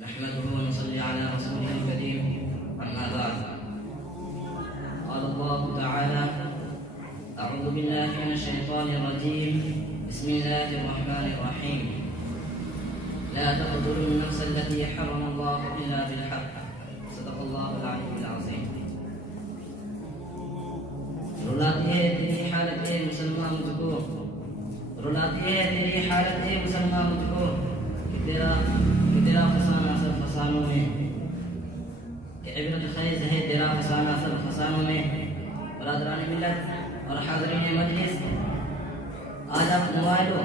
نحمده ونصلي على رسوله الكريم. أما بعد، قال الله تعالى: أعوذ بالله من الشيطان الرجيم. بسم الله الرحمن الرحيم. لا تقتلوا النفس التي حرم الله إلا بالحق. صدق الله العلي العظيم. رلاتی ہے تیری حالت مسلمان مجھ کو، رلاتی ہے تیری حالت مسلمان مجھ کو، کہ تیرا فسانہ سب فسانوں میں، کہ عبرت خیز ہے تیرا فسانہ سب فسانوں میں۔ برادران ملت اور حاضرین مجلس، آج آپ موبائلوں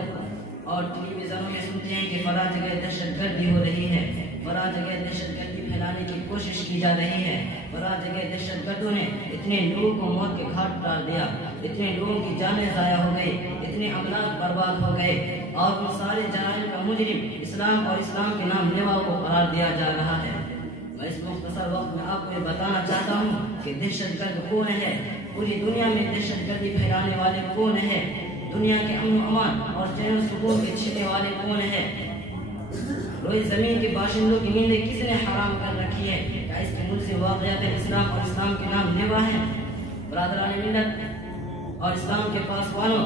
اور ٹیلی ویژنوں میں سنتے ہیں کہ فلاں جگہ دہشت گردی ہو رہی ہے، فلاں جگہ دہشت گردی پھیلانے کی کوشش کی جا رہی ہے، فلاں جگہ دہشت گردوں نے اتنے لوگوں کو موت کے گھاٹ ڈال دیا، اتنے لوگوں کی جانیں ضائع ہو گئی، اتنے املاک برباد ہو گئے، اور ان سارے جرائم کا مجرم اسلام اور اسلام کے نام لیوا کو قرار دیا جا رہا ہے۔ میں اس مختصر وقت میں آپ کو یہ بتانا چاہتا ہوں کہ دہشت گرد کون ہے، پوری دنیا میں دہشت گردی پھیلانے والے کون ہیں، دنیا کے امن و امان اور چین و سکون کے چھینے والے کون ہیں، روئے زمین کے باشندوں کی نیندیں کس نے حرام کر رکھی ہے، کیا اس کے ملک سے واقعات اسلام اور اسلام کے نام لیوا ہیں؟ برادران ملت اور اسلام کے پاسبانوں،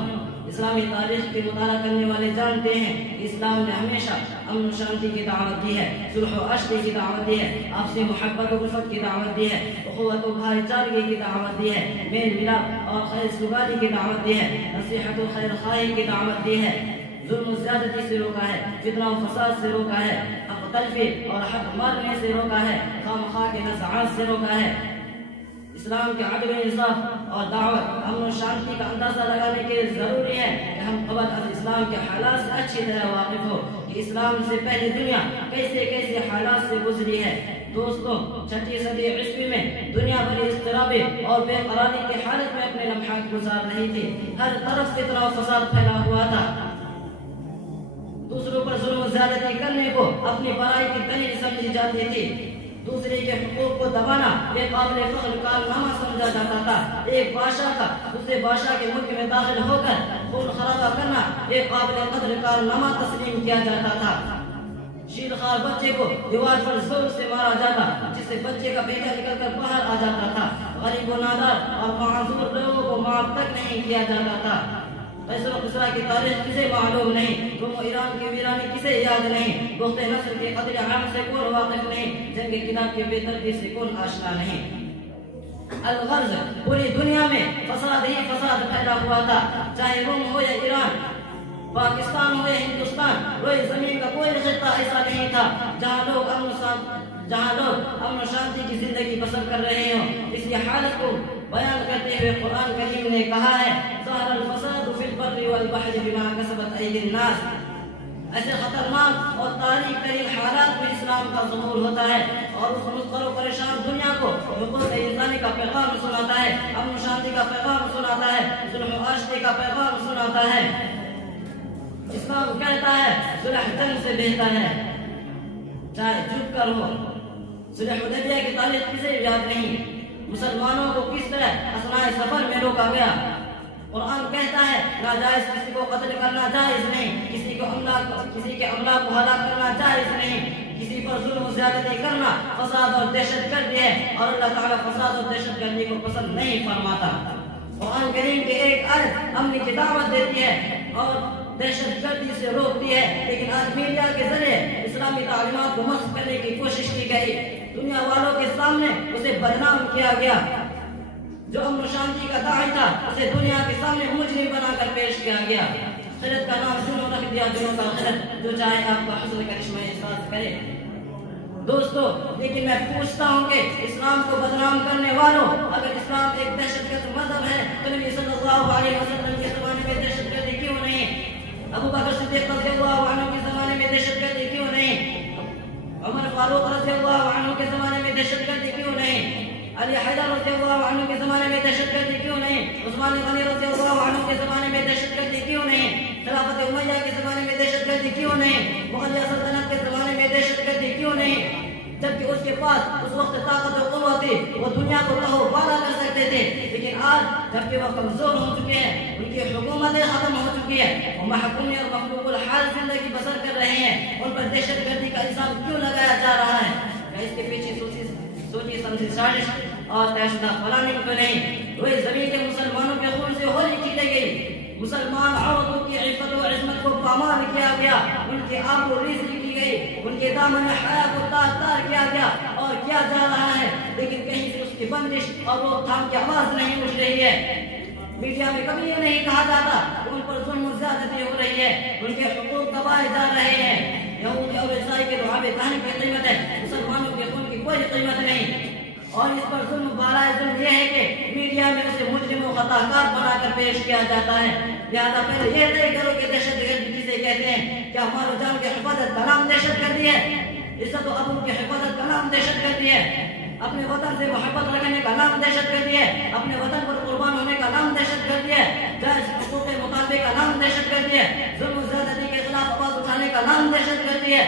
اسلامی تاریخ کے مطالعہ کرنے والے جانتے ہیں کہ اسلام نے ہمیشہ امن و شانتی کی دعوت دی ہے، صلح و عشق کی دعوت دی ہے، آپسی محبت و الفت کی دعوت دی ہے، اخوت و بھائی چارگی کی دعوت دی ہے، میل ملاپ اور خیر سگالی کی دعوت دی ہے، نصیحت و خیر خواہی کی دعوت دی ہے، ظلم و زیادتی سے روکا ہے، فتنہ و فساد سے روکا ہے، حق تلفی اور حق مارنے سے روکا ہے، خواہ مخواہ کے نزاعات سے روکا ہے۔ اسلام کے عدل و انصاف اور دعوت امن و شانتی کا اندازہ لگانے کے لیے ضروری ہے کہ ہم قبل از اسلام کے حالات سے اچھی طرح واقف ہو کہ اسلام سے پہلے دنیا کیسے حالات سے گزری ہے۔ دوستوں، 6 صدی عیسوی میں دنیا بڑی اضطرابی اور بے قراری کی حالت میں اپنے لمحات گزار رہی تھی، ہر طرف فتنہ و فساد پھیلا ہوا تھا، دوسروں پر ظلم و زیادتی کرنے کو اپنی برائی کی دلیل سمجھی جاتی تھی، دوسرے کے حقوق کو دبانا بے قابل فخر کارنامہ سمجھا جاتا تھا، ایک بادشاہ کا دوسرے بادشاہ کے ملک میں داخل ہو کر خون خرابہ کرنا ایک قابل قدر کارنامہ تسلیم کیا جاتا تھا، شیر خوار بچے کو دیوار پر زور سے مارا جاتا جس سے بچے کا بیٹا نکل کر باہر آ جاتا تھا، غریب و نادار اور معذور لوگوں کو معاف تک نہیں کیا جاتا تھا۔ قیصر و کسریٰ کی تاریخ کسے معلوم نہیں، روم و ایران کی ویرانی کسے یاد نہیں، بخت نصر کے قتل عام سے کون واقف نہیں، جنگ کتاب کے بے ترتیب سے کون آشنا نہیں۔ الغرض، پوری دنیا میں فساد ہی فساد پھیلا ہوا تھا، چاہے روم ہو یا ایران، پاکستان ہو یا ہندوستان، روئے زمین کا کوئی خطہ ایسا نہیں تھا جہاں لوگ امن و شانتی کی زندگی بسر کر رہے ہوں۔ اس کی حالت کو بیان کرتے ہوئے قرآن کریم نے کہا ہے: ظہر الفساد فی البر والبحر بما کسبت ایدی الناس۔ ایسے خطرناک اور تاریخ ترین حالات میں اسلام کا ظہور ہوتا ہے اور اس مضطرب و پریشان دنیا کو حقوق انسانی کا پیغام سناتا ہے، امن و شانتی کا پیغام سناتا ہے، صلح و عشق کا پیغام سناتا ہے۔ اسلام کہتا ہے صلح جنگ سے بہتر ہے، چاہے جھک کر ہو۔ صلح حدیبیہ کی تاریخ کسے یاد نہیں، مسلمانوں کو کس طرح اثناء سفر میں روکا گیا۔ قرآن کہتا ہے ناجائز کسی کو قتل کرنا جائز نہیں، کسی کے املاک کو ہلاک کرنا جائز نہیں، کسی پر ظلم و زیادتی کرنا فساد اور دہشت گردی ہے، اور اللہ تعالیٰ فساد اور دہشت گردی کو پسند نہیں فرماتا۔ قرآن کریم کی ایک آیت امن کی دعوت دیتی ہے اور دہشت گردی سے روکتی ہے، لیکن آج میڈیا کے ذریعے اسلامی تعلیمات کو مسخ کرنے کی کوشش کی گئی، دنیا والوں کے سامنے اسے بدنام کیا گیا، جو امن و شانتی کا داعی تھا اسے دنیا کے سامنے مجرم بنا کر پیش کیا گیا، خلط کا نام جنوں رکھ دیا، جنوں کا خلط، جو چاہے آپ کا حسن کرشمہ احساس کرے۔ دوستو، لیکن میں پوچھتا ہوں کہ اسلام کو بدنام کرنے والوں، اگر اسلام ایک دہشت گرد مذہب ہے تو نبی صلی اللہ علیہ وسلم کے زمانے میں دہشت گردی کیوں نہیں؟ ابو بکر صدیق رضی اللہ عنہ کے زمانے میں دہشت گردی کیوں نہیں؟ عمر فاروق رضی اللہ عنہ کے زمانے میں دہشت گردی کیوں نہیں؟ علی حیدر رضی اللہ عنہ کے زمانے میں دہشت گردی کیوں نہیں؟ عثمان غنی رضی اللہ عنہ کے زمانے میں دہشت گردی کیوں نہیں؟ خلافت امیہ کے زمانے میں دہشت گردی کیوں نہیں؟ مغلیہ سلطنت کے زمانے میں دہشت گردی کیوں نہیں؟ جبکہ اس کے پاس اس وقت طاقت و قوت تھی، وہ دنیا کو تہو بالا کر سکتے تھے، لیکن آج جبکہ وہ کمزور ہو چکے ہیں، ان کی حکومتیں ختم ہو چکی ہیں، وہ محکوم اور مخلوق الحال زندگی بسر کر رہے ہیں، ان پر دہشت گردی کا الزام کیوں لگایا جا رہا قسم سے سازش اور طے شدہ پلاننگ تو نہیں، روئے زمین کے مسلمانوں کے خون سے ہولی کھیلی گئی، مسلمان عورتوں کی عفت و عصمت کو پامال کیا گیا، ان کی آب و ریزی کی گئی، ان کے دامن حیا کو تار تار کیا گیا اور کیا جا رہا ہے، لیکن کہیں سے اس کی بندش اور روک تھام کی آواز نہیں اٹھ رہی ہے۔ میڈیا میں کبھی یہ نہیں کہا جاتا ان پر ظلم و زیادتی ہو رہی ہے، ان کے حقوق دبائے جا رہے ہیں۔ یہودی اور عیسائی کے دعوے کہانی کی قیمت ہے، مسلمانوں کے خون کی کوئی قیمت نہیں، اور اس پر ظلم بالائے ظلم یہ ہے کہ میڈیا میں اسے مجرم و خطا کار بنا کر پیش کیا جاتا ہے۔ لہٰذا پہلے یہ طے کرو کہ دہشت گردی کسے کہتے ہیں، کیا مال و جان کی حفاظت کا نام دہشت گردی ہے؟ عزت و ابرو کی حفاظت کا نام دہشت گردی ہے؟ اپنے وطن سے محبت رکھنے کا نام دہشت گردی ہے؟ اپنے وطن پر قربان ہونے کا نام دہشت گردی ہے؟ جائز حقوق مطالبے کا نام دہشت گردی ہے؟ ظلم و زیادتی کے خلاف آواز اٹھانے کا نام دہشت گردی ہے؟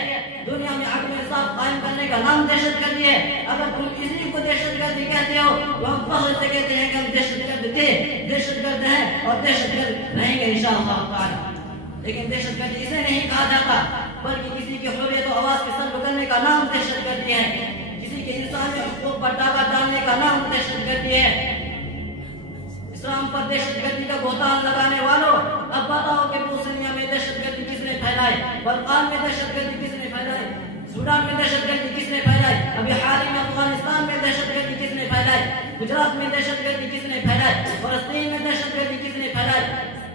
دنیا میں عدل و انصاف قائم کرنے کا نام دہشت گردی ہے؟ اگر تم اسی کو دہشت گردی کہتے ہو تو ہم فخر سے کہتے ہیں کہ ہم دہشت گرد تھے، دہشت گرد ہیں اور دہشت گرد رہیں گے انشاءاللہ تعالی۔ لیکن دہشت گردی اسے نہیں کہا جاتا، بلکہ کسی کی حریت و آواز کے سلب کرنے کا نام دہشت گردی ہے، کسی کے انسانی حقوق پر ڈاکہ ڈالنے کا نام دہشت گردی ہے۔ اسلام پر دہشت گردی کا بہتان لگانے والوں، اب بتاؤ کہ بوسنیا میں دہشت گردی کس نے پھیلائی، بلقان میں دہشت گردی کس نے پھیلائی، سوڈان میں دہشت گردی کس نے پھیلائی، ابھی حال ہی میں افغانستان میں دہشت گردی کس نے پھیلائی، گجرات میں دہشت گردی کس نے پھیلائی، فلسطین میں دہشت گردی کس نے پھیلائی،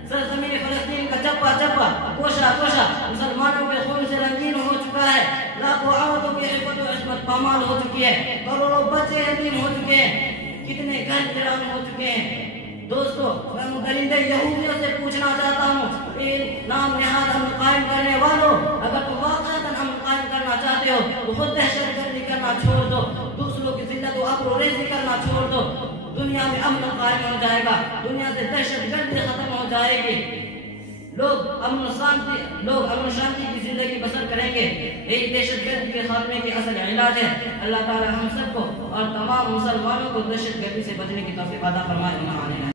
سرزمین فلسطین کا چپا چپا کوشا کوشا مسلمانوں کے خون سے رنگین ہو چکا ہے، لاکھوں عورتوں کی عفت و عصمت پامال ہو چکی ہے، کروڑوں بچے یتیم ہو چکے ہیں، کتنے گھر ویران ہو چکے ہیں۔ دوستو، میں مدرندے یہودیوں سے پوچھنا چاہتا ہوں، ان نام نہاد امن قائم کرنے والوں، اگر تم واقعتاً امن قائم کرنا چاہتے ہو تو خود دہشت گردی کرنا چھوڑ دو، دوسروں کی ذلت و ابرو ریزی کرنا چھوڑ دو، دنیا میں امن قائم ہو جائے گا، دنیا سے دہشت گردی ختم ہو جائے گی، لوگ امن و شانتی کی زندگی بسر کریں گے۔ یہی دہشت گردی کے خاتمے کے اصل علاج ہے۔ اللہ تعالی ہم سب کو اور تمام مسلمانوں کو دہشت گردی سے بچنے کی توفیق عطا فرمائے۔